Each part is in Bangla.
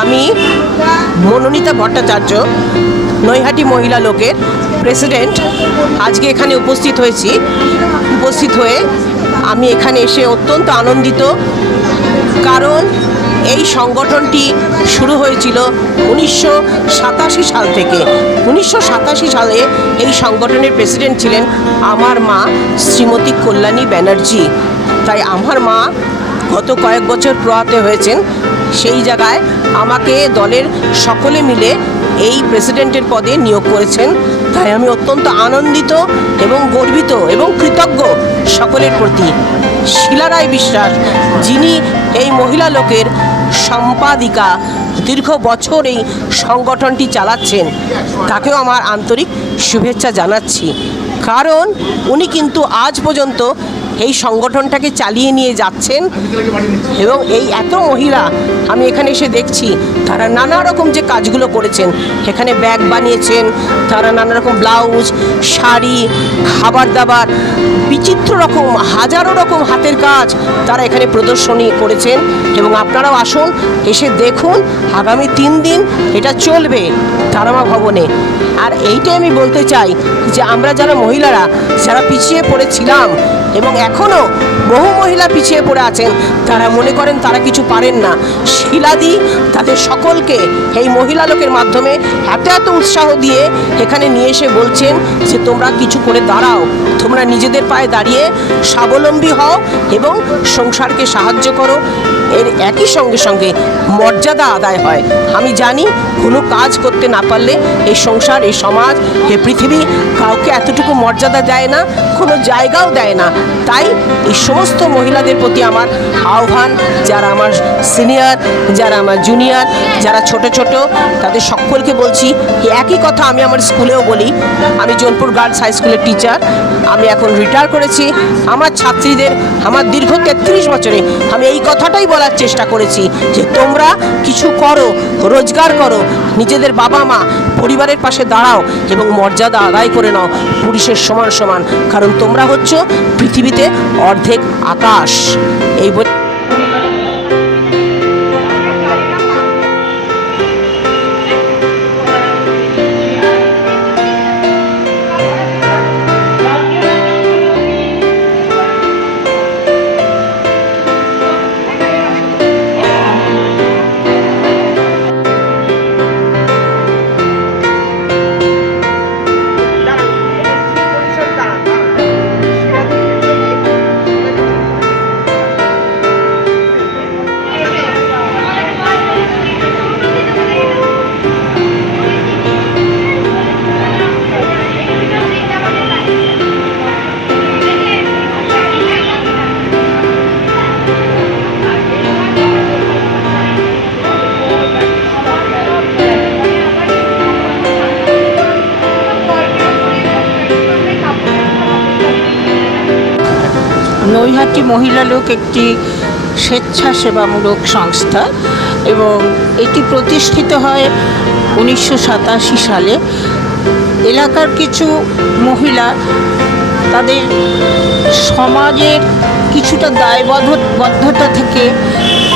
আমি মনোনীতা ভট্টাচার্য, নৈহাটি মহিলা লোকের প্রেসিডেন্ট, আজকে এখানে উপস্থিত হয়েছি। উপস্থিত হয়ে আমি এখানে এসে অত্যন্ত আনন্দিত, কারণ এই সংগঠনটি শুরু হয়েছিল উনিশশো সাতাশি সাল থেকে। উনিশশো সাতাশি সালে এই সংগঠনের প্রেসিডেন্ট ছিলেন আমার মা শ্রীমতী কল্যাণী ব্যানার্জি। তাই আমার মা গত কয়েক বছর প্রয়াতে হয়েছেন। সেই জায়গায় আমাকে দলের সকলে মিলে এই প্রেসিডেন্টের পদে নিয়োগ করেছেন। তাই আমি অত্যন্ত আনন্দিত এবং গর্বিত এবং কৃতজ্ঞ সকলের প্রতি। শিলা রায় বিশ্বাস, যিনি এই মহিলা লোকের সম্পাদিকা, দীর্ঘ বছর এই সংগঠনটি চালাচ্ছেন, তাকেও আমার আন্তরিক শুভেচ্ছা জানাচ্ছি। কারণ উনি কিন্তু আজ পর্যন্ত এই সংগঠনটাকে চালিয়ে নিয়ে যাচ্ছেন এবং এই এত মহিলা আমি এখানে এসে দেখছি, তারা নানা রকম যে কাজগুলো করেছেন। এখানে ব্যাগ বানিয়েছেন, তারা নানা রকম ব্লাউজ, শাড়ি খাবার দাবার বিচিত্র রকম, হাজারো রকম হাতের কাজ তারা এখানে প্রদর্শনী করেছেন। এবং আপনারাও আসুন, এসে দেখুন, আগামী তিন দিন এটা চলবে তারামা ভবনে। আর এইটাই আমি বলতে চাই যে আমরা যারা মহিলারা, যারা পিছিয়ে পড়েছিলাম এবং এখনও বহু মহিলা পিছিয়ে পড়ে আছেন। তারা মনে করেন তারা কিছু পারেন না। শিলাদি তাদের সকলকে এই মহিলা লোকের মাধ্যমে এত এত উৎসাহ দিয়ে এখানে নিয়ে এসে বলছেন যে, তোমরা কিছু করে দাঁড়াও। তোমরা নিজেদের পায়ে দাঁড়িয়ে স্বাবলম্বী হও এবং সংসারকে সাহায্য করো। এর একই সঙ্গে সঙ্গে মর্যাদা আদায় হয়। আমি জানি কোনো কাজ করতে না পারলে এই সংসার, এই সমাজ এ পৃথিবী কাউকে এতটুকু মর্যাদা দেয় না, কোনো জায়গাও দেয় না। তাই এই সমস্ত মহিলাদের প্রতি আমার আহ্বান, যারা আমার সিনিয়র, যারা আমার জুনিয়র, যারা ছোট ছোট, তাদের সকলকে বলছি, একই কথা আমি আমার স্কুলেও বলি। আমি জোনপুর গার্লস হাই স্কুলের টিচার, আমি এখন রিটায়ার করেছি। আমার ছাত্রীদের, আমার দীর্ঘ তেত্রিশ বছরে আমি এই কথাটাই বলার চেষ্টা করেছি যে তোমরা কিছু করো, রোজগার করো, নিজেদের বাবা মা পরিবারের পাশে দাঁড়াও এবং মর্যাদা আদায় করে নাও। পুরুষের সমান সমান। কারণ তোমরা হচ্ছ পৃথিবীতে অর্ধেক আকাশ। এই নৈহাটি মহিলা লোক, একটি স্বেচ্ছাসেবামূলক সংস্থা এবং এটি প্রতিষ্ঠিত হয় উনিশশো সাতাশি সালে। এলাকার কিছু মহিলা তাদের সমাজের কিছুটা দায়বদ্ধতা থেকে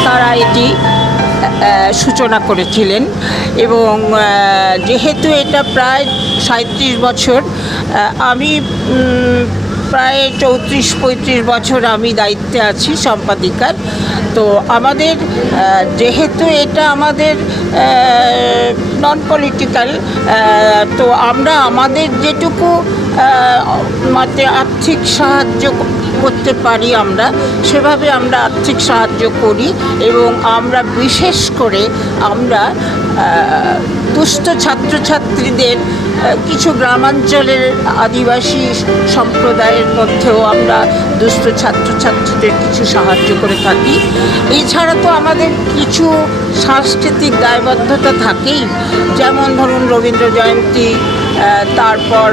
তারা এটি সূচনা করেছিলেন এবং যেহেতু এটা প্রায় সাঁত্রিশ বছর আমি প্রায় চৌত্রিশ, পঁয়ত্রিশ বছর আমি দায়িত্বে আছি সম্পাদিকার। তো আমাদের যেহেতু এটা আমাদের নন পলিটিক্যাল তো আমরা আমাদের যেটুকু মতে আর্থিক সাহায্য করতে পারি আমরা, সেভাবে আমরা আর্থিক সাহায্য করি এবং আমরা বিশেষ করে আমরা দুস্থ ছাত্রছাত্রীদের কিছু গ্রামাঞ্চলের আদিবাসী সম্প্রদায়ের মধ্যেও আমরা দুষ্ট ছাত্রছাত্রীদের কিছু সাহায্য করে থাকি। এছাড়া তো আমাদের কিছু সাংস্কৃতিক দায়বদ্ধতা থাকেই। যেমন ধরুন রবীন্দ্র জয়ন্তী তারপর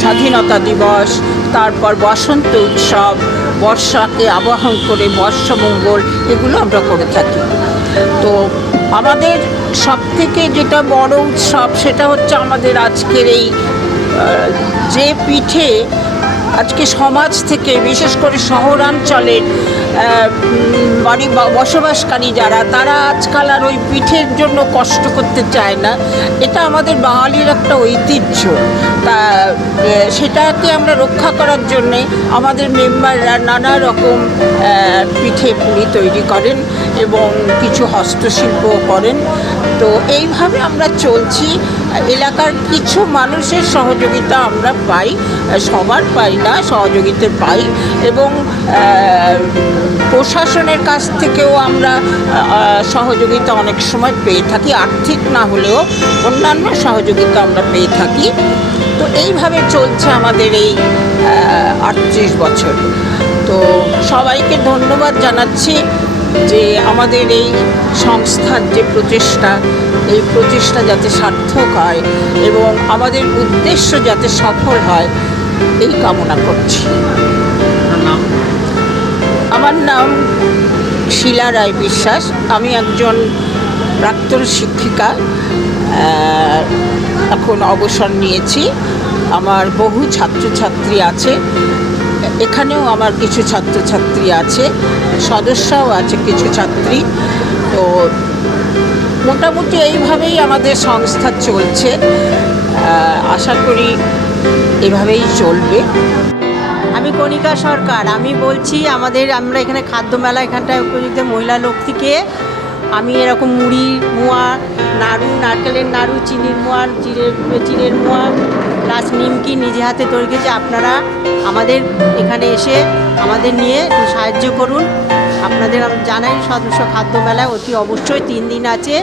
স্বাধীনতা দিবস, তারপর বসন্ত উৎসব, বর্ষাকে আবাহন করে বর্ষমঙ্গল, এগুলো আমরা করে থাকি। তো আমাদের সবথেকে যেটা বড় উৎসব সেটা হচ্ছে আমাদের আজকের এই যে পিঠে আজকে সমাজ থেকে, বিশেষ করে শহরাঞ্চলের বা- বসবাসকারী যারা, তারা আজকাল আর ওই পিঠের জন্য কষ্ট করতে চায় না। এটা আমাদের বাঙালির একটা ঐতিহ্য। তা সেটাকে আমরা রক্ষা করার জন্যে আমাদের মেম্বাররা নানা রকম পিঠে পুলি তৈরি করেন এবং কিছু হস্তশিল্প করেন। তো এইভাবে আমরা চলছি। এলাকার কিছু মানুষের সহযোগিতা আমরা পাই, সবার পাই না, সহযোগিতা পাই এবং প্রশাসনের কাছ থেকেও আমরা সহযোগিতা অনেক সময় পেয়ে থাকি। আর্থিক না হলেও অন্যান্য সহযোগিতা আমরা পেয়ে থাকি। তো এইভাবে চলছে আমাদের এই আটত্রিশ বছর। তো সবাইকে ধন্যবাদ জানাচ্ছি যে আমাদের এই সংস্থার যে প্রচেষ্টা, এই প্রচেষ্টা যাতে সার্থক হয় এবং আমাদের উদ্দেশ্য যাতে সফল হয়, এই কামনা করছি। আমার নাম শিলা রায় বিশ্বাস। আমি একজন প্রাক্তন শিক্ষিকা এখন অবসর নিয়েছি। আমার বহু ছাত্রছাত্রী আছে। এখানেও আমার কিছু ছাত্রছাত্রী আছে, সদস্যও আছে কিছু ছাত্রী। তো মোটামুটি এইভাবেই আমাদের সংস্থা চলছে। আশা করি এভাবেই চলবে। আমি কণিকা সরকার, আমি বলছি আমাদের, আমরা এখানে খাদ্য মেলা এখানটায় উপযুক্ত মহিলা লোক থেকে, আমি এরকম মুড়ি, মোয়া, নাড়ু, নারকেলের নাড়ু, চিনির মোয়া চিড়ের চিড়ের মোয়া, প্লাস নিমকি নিজে হাতে তৈরি করেছি। আপনারা আমাদের এখানে এসে আমাদের নিয়ে সাহায্য করুন। আপনাদের জানাই, সদস্য খাদ্য মেলায় অতি অবশ্যই তিন দিন আছে,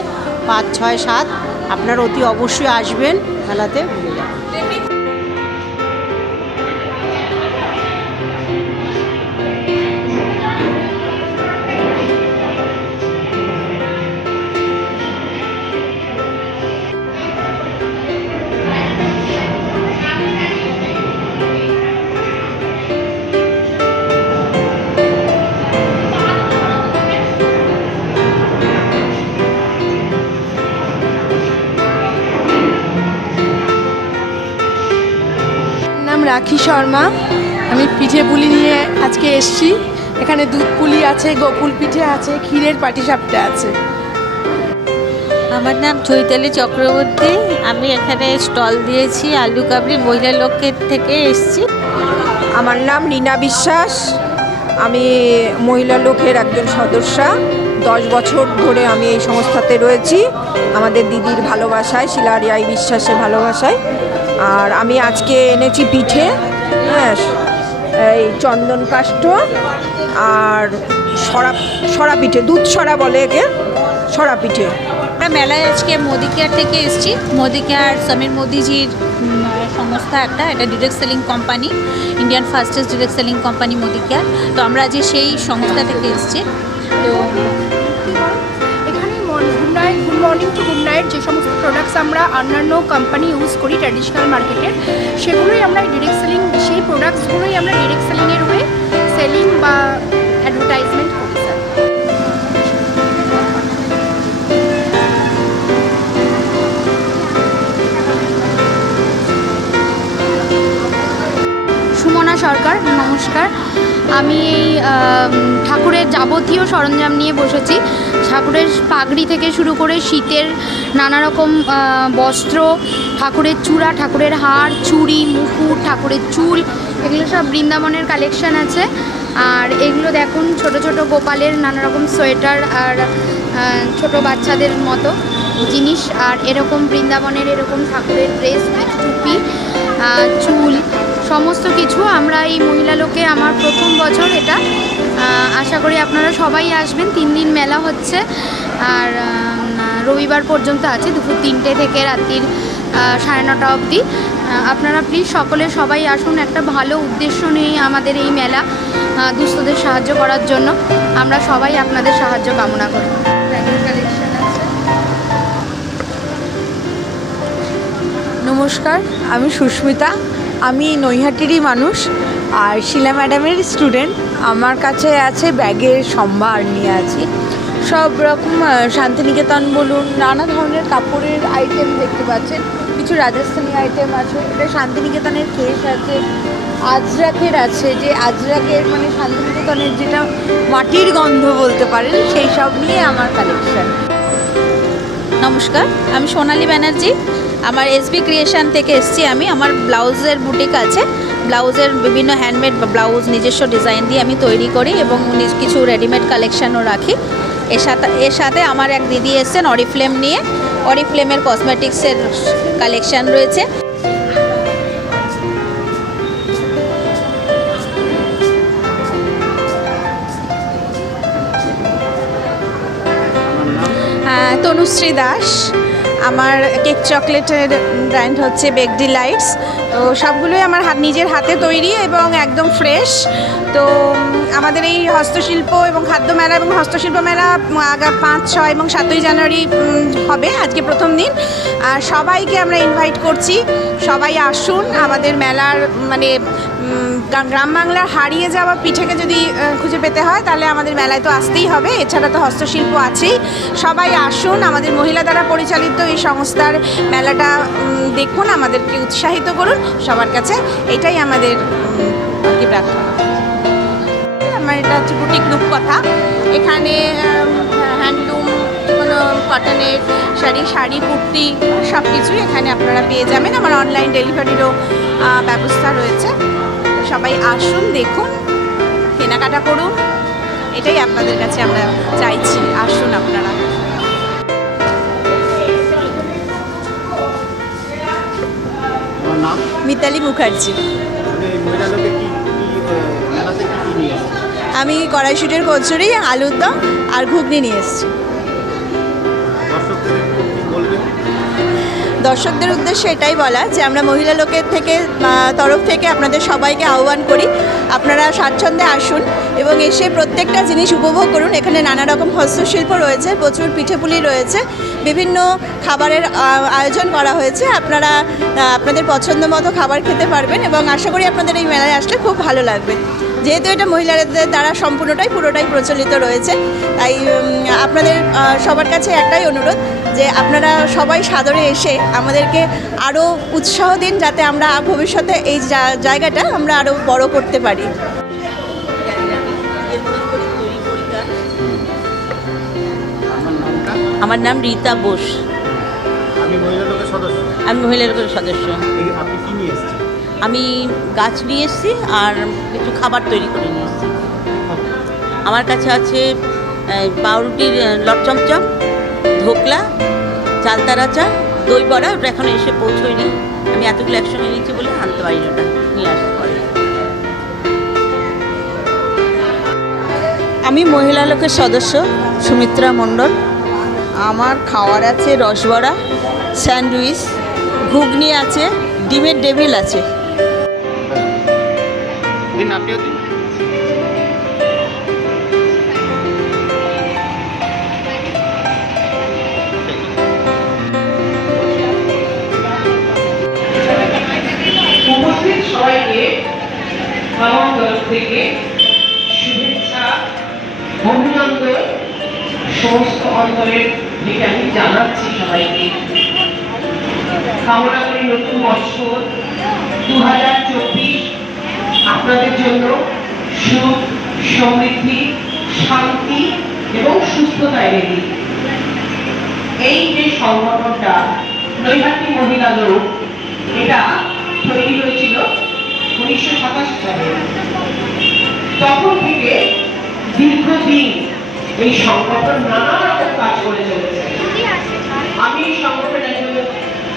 পাঁচ, ছয়, সাত, আপনারা অতি অবশ্যই আসবেন মেলাতে। শর্মা। আমি পিঠে পুলি নিয়ে আজকে এসছি। এখানে দুধ পুলি আছে গোকুল পিঠে আছে ক্ষীরের পাটিসাপটা আছে। আমার নাম চৈতালি চক্রবর্তী। আমি এখানে স্টল দিয়েছি আলু কাবলি মহিলা লোকের থেকে এসছি। আমার নাম রিনা বিশ্বাস। আমি মহিলা লোকের একজন সদস্যা। দশ বছর ধরে আমি এই সংস্থাতে রয়েছি। আমাদের দিদির ভালোবাসায় শিলারিয়াই বিশ্বাসের ভালোবাসায়। আর আমি আজকে এনেছি পিঠে। হ্যাঁ এই চন্দন কাষ্ঠ আর সরা সরা পিঠে দুধ সরা বলে একে সরা পিঠে আমরা মেলায় আজকে মোদি কেয়ার থেকে এসেছি। মোদি কেয়ার সমীর মোদিজির সংস্থা একটা এটা direct selling company Indian fastest direct selling company Modi care. তো আমরা আজকে সেই সংস্থা থেকে এসেছি। তো এখানে good night good morning to good night যে সমস্ত প্রোডাক্টস আমরা অন্যান্য কোম্পানি ইউজ করি ট্র্যাডিশনাল মার্কেটের সেগুলোই আমরা ডিরেক্ট সেলিং সেই প্রোডাক্টসগুলোই আমরা ডিরেক্ট সেলিংয়ের হয়ে সেলিং বা অ্যাডভার্টাইজমেন্ট করি সুমনা সরকার, নমস্কার। আমি এই ঠাকুরের যাবতীয় সরঞ্জাম নিয়ে বসেছি। ঠাকুরের পাগড়ি থেকে শুরু করে শীতের নানা রকম বস্ত্র, ঠাকুরের চূড়া, ঠাকুরের হার, চুড়ি, মুকুট, ঠাকুরের চুল, এগুলো সব বৃন্দাবনের কালেকশান আছে। আর এগুলো দেখুন, ছোট ছোট গোপালের নানা রকম সোয়েটার আর ছোট বাচ্চাদের মতো জিনিস। আর এরকম বৃন্দাবনের এরকম ঠাকুরের ড্রেস টুপি চুল, সমস্ত কিছু আমরা এই মহিলা লোকে আমার প্রথম বছর এটা আশা করি আপনারা সবাই আসবেন, তিন দিন মেলা হচ্ছে, আর রবিবার পর্যন্ত আছে, দুপুর তিনটে থেকে রাত্রির সাড়ে নটা অবধি। আপনারা প্লিজ সকলে সবাই আসুন, একটা ভালো উদ্দেশ্য নিয়ে আমাদের এই মেলা দুস্থদের সাহায্য করার জন্য। আমরা সবাই আপনাদের সাহায্য কামনা করি। নমস্কার, আমি সুস্মিতা। আমি নৈহাটিরই মানুষ, আর শিলা ম্যাডামের স্টুডেন্ট। আমার কাছে আছে ব্যাগের সম্ভার নিয়ে আছি। সব রকম শান্তিনিকেতন বলুন, নানা ধরনের কাপড়ের আইটেম দেখতে পাচ্ছেন। কিছু রাজস্থানি আইটেম আছে, এটা শান্তিনিকেতনের কেস আছে। আজরাকের আছে, যে আজরাকের মানে শান্তিনিকেতনের যেটা মাটির গন্ধ বলতে পারেন, সেই সব নিয়ে আমার কালেকশন নমস্কার, আমি সোনালী ব্যানার্জি। আমার এসবি ক্রিয়েশন থেকে এসছি আমি। আমার ব্লাউজের বুটিক আছে। ব্লাউজের বিভিন্ন হ্যান্ডমেড ব্লাউজ, নিজস্ব ডিজাইন দিয়ে আমি তৈরি করি এবং কিছু রেডিমেড কালেকশানও রাখি। এর সাথে এর সাথে আমার এক দিদি এসছেন অরিফ্লেম নিয়ে। অরিফ্লেমের কসমেটিক্সের কালেকশান রয়েছে। তনুশ্রী দাস আমার কেক চকলেটের ব্র্যান্ড হচ্ছে বেক ডিলাইটস তো সবগুলোই আমার হাত নিজের হাতে তৈরি এবং একদম ফ্রেশ। তো আমাদের এই হস্তশিল্প এবং খাদ্য মেলা এবং হস্তশিল্প মেলা আগা পাঁচ, ছয় এবং সাতই জানুয়ারি হবে আজকে প্রথম দিন। আর সবাইকে আমরা ইনভাইট করছি। সবাই আসুন। আমাদের মেলার মানে গ্রাম বাংলার হারিয়ে যাওয়া পিঠেকে যদি খুঁজে পেতে হয়, তাহলে আমাদের মেলায় তো আসতেই হবে। এছাড়া তো হস্তশিল্প আছেই। সবাই আসুন। আমাদের মহিলা দ্বারা পরিচালিত এই সংস্থার মেলাটা দেখুন, আমাদেরকে উৎসাহিত করুন। সবার কাছে এটাই আমাদের কি প্রার্থনা। আমার এটা হচ্ছে বুটিক রূপকথা এখানে হ্যান্ডলুম কোনো কটনের শাড়ি শাড়ি, কুর্তি সব কিছুই এখানে আপনারা পেয়ে যাবেন। আমার অনলাইন ডেলিভারিরও ব্যবস্থা রয়েছে। সবাই আসুন, দেখুন, কেনাকাটা করুন। এটাই আপনাদের কাছে আমরা চাইছি। আসুন আপনারা। মিতালি মুখার্জি। আমি কড়াইশুটির কচুরি আলুর দম আর ঘুগনি নিয়ে এসেছি। দর্শকদের উদ্দেশ্যে এটাই বলা যে আমরা মহিলা লোকের থেকে তরফ থেকে আপনাদের সবাইকে আহ্বান করি। আপনারা স্বাচ্ছন্দ্যে আসুন। এবং এসে প্রত্যেকটা জিনিস উপভোগ করুন। এখানে নানা রকম হস্তশিল্প রয়েছে, প্রচুর পিঠেপুলি রয়েছে, বিভিন্ন খাবারের আয়োজন করা হয়েছে। আপনারা আপনাদের পছন্দ মতো খাবার খেতে পারবেন এবং আশা করি আপনাদের এই মেলায় আসলে খুব ভালো লাগবে। যেহেতু এটা মহিলাদের দ্বারা সম্পূর্ণটাই, পুরোটাই প্রচলিত রয়েছে, তাই আপনাদের সবার কাছে একটাই অনুরোধ যে আপনারা সবাই সাদরে এসে আমাদেরকে আরও উৎসাহ দিন, যাতে আমরা ভবিষ্যতে এই জায়গাটা আমরা আরও বড় করতে পারি। আমার নাম রীতা বোস। আমি মহিলা লোকের সদস্য। আমি মহিলা লোকের সদস্য। এই- আপনি কি নিয়ে এসেছেন? আমি গাছ নিয়ে এসেছি আর কিছু খাবার তৈরি করে নিয়ে এসেছি। আমার কাছে আছে পাউরুটির আহ, লট চমচম ধোকলা চালতারা চা দই বড়া। ওটা এখন এসে পৌঁছয়নি। আমি এতগুলো একসঙ্গে নিয়েছি বলে আনতে পারিনি ওটা নিয়ে আসতে পারি। আমি মহিলা লোকের সদস্য সুমিত্রা মণ্ডল। আমার খাওয়ার আছে রসবড়া স্যান্ডউইচ ঘুগনি আছে ডিমের ডেভিল আছে। সবাইকে আমার তরফ থেকে অভিনন্দন সমস্ত অন্তরের দিকে আমি জানাচ্ছি সবাইকে। কামনা করি নতুন বছর দু হাজার চব্বিশ। আপনাদের জন্য সুখ, সমৃদ্ধি, শান্তি এবং সুস্থতা এনে দিই এই যে সংগঠনটা, নৈহাটি মহিলা লোক এটা তৈরি হয়েছিল উনিশশো সাতাশি সালে। তখন থেকে দীর্ঘদিন এই সংগঠন নানা রকম কাজ করে চলেছে। আমি এই একজন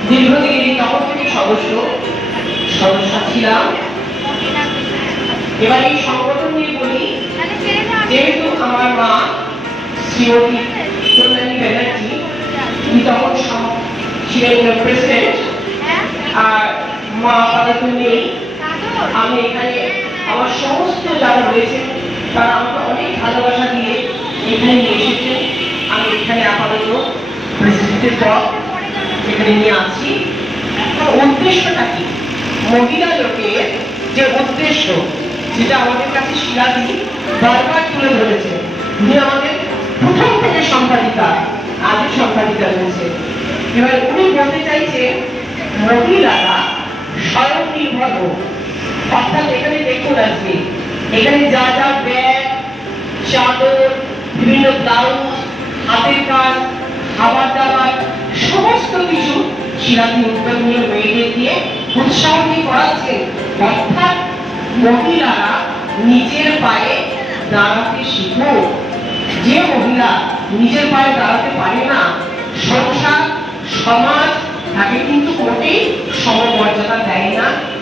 দীর্ঘদিন তখন থেকে সদস্য সদস্য ছিলাম। এবার এই সংগঠন নিয়ে বলি, যেহেতু আমার মা শ্রীমতী কল্যাণী ব্যানার্জি তিনি তখন ছিলেন প্রেসিডেন্ট আর মা আপাতত নেই। আমি এখানে আমার সমস্ত যারা রয়েছে তারা আমাকে অনেক ভালোবাসা দিয়ে এখানে নিয়ে এসেছে। আমি এখানে আপাতত প্রেসিডেন্টের পদ এখানে নিয়ে আছি উদ্দেশ্যটা কি? মহিলা লোকের যে উদ্দেশ্য, যেটা আমাদের কাছে শিলাদি বারবার তুলে ধরেছে, উনি আমাদের প্রথম থেকে সম্পাদিকা আজও সম্পাদিকা রয়েছে। এবার উনি বলতে চাইছে, মহিলারা স্বয়ংনির্ভর হোক। অর্থাৎ এখানে দেখুন আজকে, এখানে যা যা ব্যাগ, চাদর হাতের কাজ, খাবার দাবার, সমস্ত কিছু শিলাদি মেয়েদের দিয়ে অর্থাৎ মহিলারা নিজের পায়ে দাঁড়াতে শিখো যে মহিলা নিজের পায়ে দাঁড়াতে পারে না, সংসার, সমাজ তাকে কিন্তু মোটেই সমমর্যাদা দেয় না।